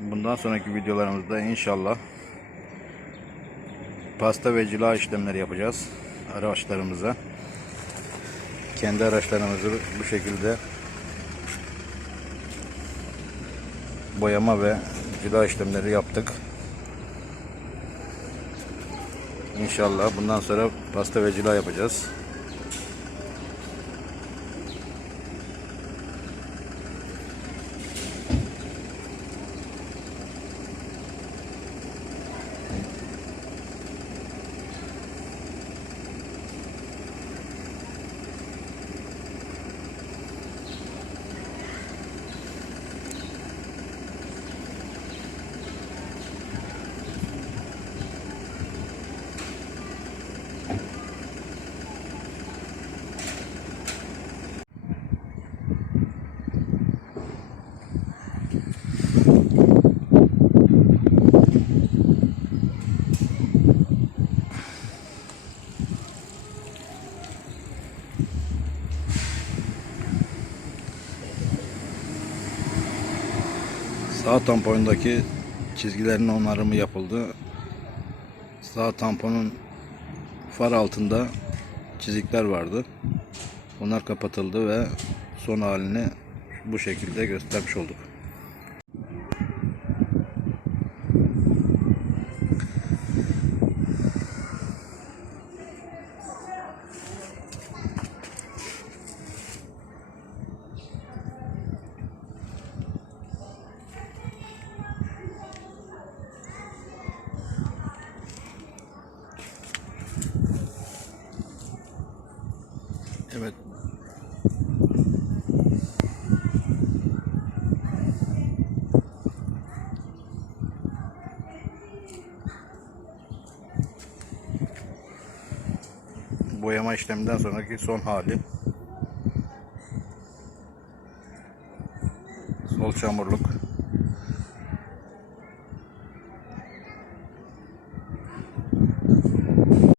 Bundan sonraki videolarımızda inşallah pasta ve cila işlemleri yapacağız araçlarımıza. Kendi araçlarımızı bu şekilde boyama ve cila işlemleri yaptık. İnşallah bundan sonra pasta ve cila yapacağız. Sağ tamponundaki çizgilerin onarımı yapıldı. Sağ tamponun far altında çizikler vardı. Onlar kapatıldı ve son halini bu şekilde göstermiş olduk. Evet. Boyama işleminden sonraki son hali. Sol çamurluk.